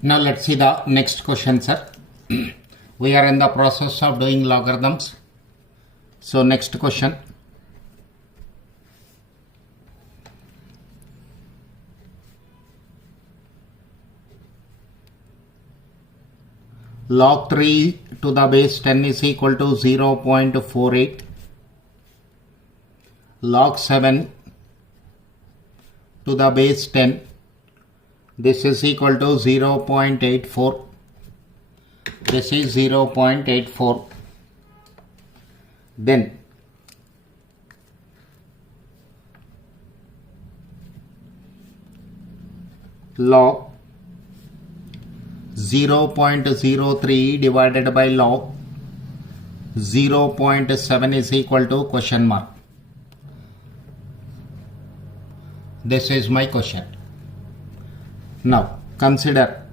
Now let's see the next question, sir. We are in the process of doing logarithms. So next question. Log 3 to the base 10 is equal to 0.48. Log 7 to the base 10, this is equal to 0.84. This is 0.84. Then log 0.03 divided by log 0.7 is equal to question mark. This is my question. Now consider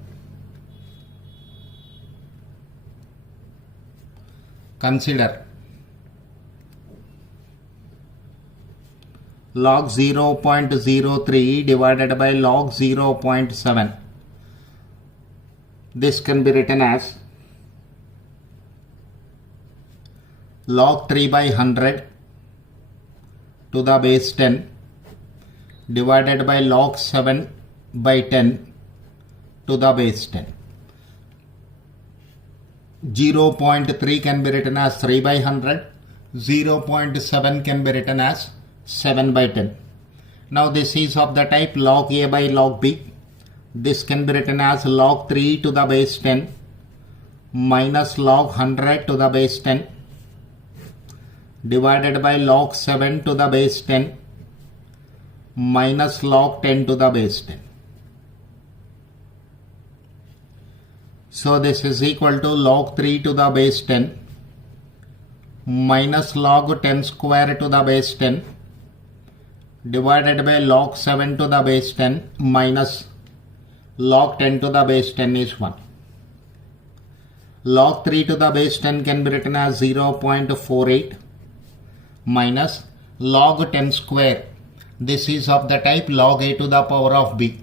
log 0.03 divided by log 0.7. This can be written as log 3 by 100 to the base 10 divided by log 7 by 10 to the base 10. 0.3 can be written as 3 by 100. 0.7 can be written as 7 by 10. Now this is of the type log A by log B. This can be written as log 3 to the base 10 minus log 100 to the base 10 divided by log 7 to the base 10 minus log 10 to the base 10. So this is equal to log 3 to the base 10 minus log 10 square to the base 10 divided by log 7 to the base 10 minus log 10 to the base 10 is 1. Log 3 to the base 10 can be written as 0.48 minus log 10 square. This is of the type log a to the power of b.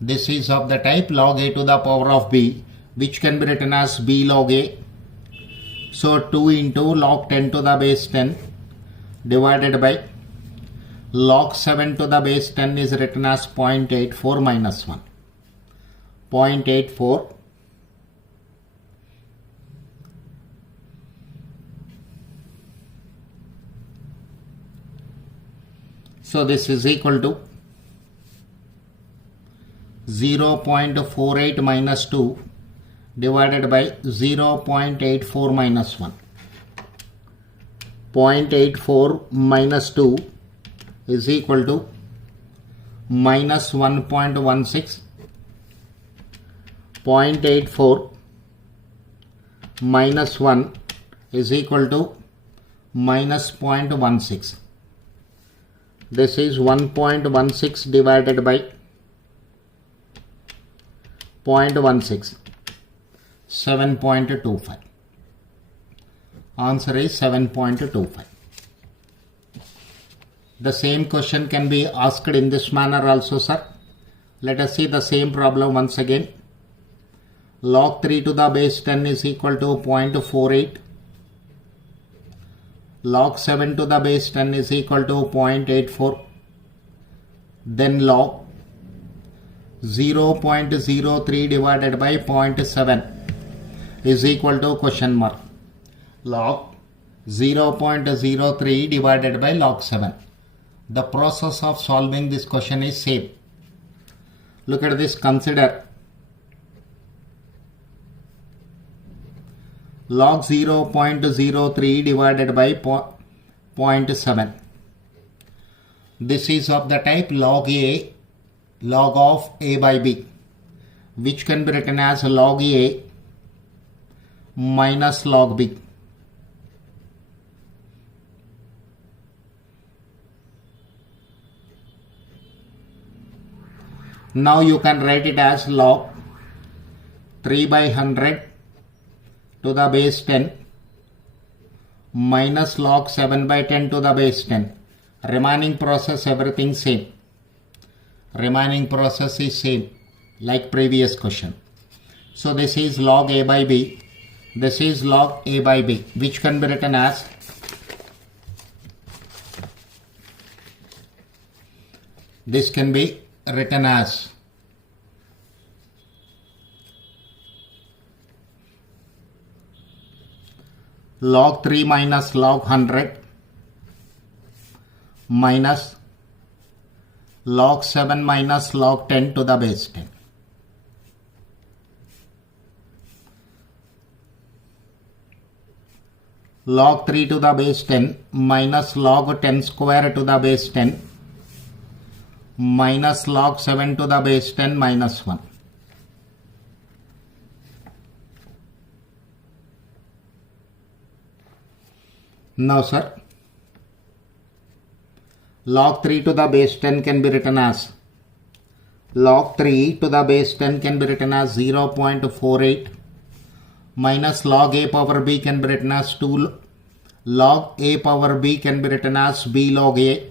This is of the type log a to the power of b, which can be written as b log a. So 2 into log 10 to the base 10 divided by log 7 to the base 10 is written as 0.84 minus 1. 0.84 so this is equal to 0.48 minus 2 divided by 0.84 minus 1. 0.84 minus 2 is equal to minus 1.16. 0.84 minus 1 is equal to minus 0.16. This is 1.16 divided by 0.16. 7.25. Answer is 7.25. The same question can be asked in this manner also, sir. Let us see the same problem once again. Log 3 to the base 10 is equal to 0.48. Log 7 to the base 10 is equal to 0.84. Then log 0.03 divided by 0.7 is equal to question mark. Log 0.03 divided by log 7. The process of solving this question is same. Look at this, consider log 0.03 divided by 0.7. This is of the type log A, log of A by B, which can be written as log A minus log B. Now you can write it as log 3 by 100 to the base 10 minus log 7 by 10 to the base 10. Remaining process, everything same. Remaining process is same like previous question. So this is log a by b. This is log a by b, which can be written as log 3 minus log 100 minus log 7 minus log 10 to the base 10. Log 3 to the base 10 minus log 10 square to the base 10 minus log 7 to the base 10 minus 1. Now sir, log 3 to the base 10 can be written as log 3 to the base 10 can be written as 0.48 minus log a power b can be written as 2 log a power b can be written as b log a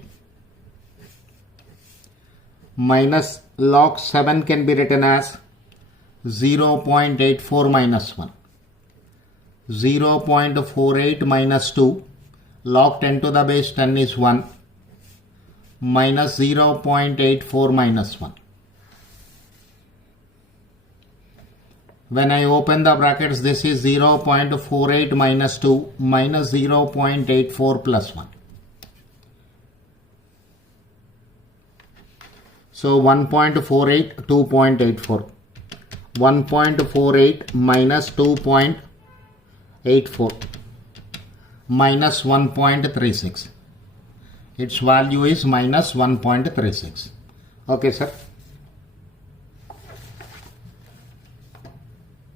minus log 7 can be written as 0.84 minus 1. 0.48 minus 2 log 10 to the base 10 is 1 minus 0.84 minus 1. When I open the brackets, this is 0.48 minus 2 minus 0.84 plus 1. So 1.48, 2.84. 1.48 minus 2.84 minus 1.36. Its value is minus 1.36. Okay, sir.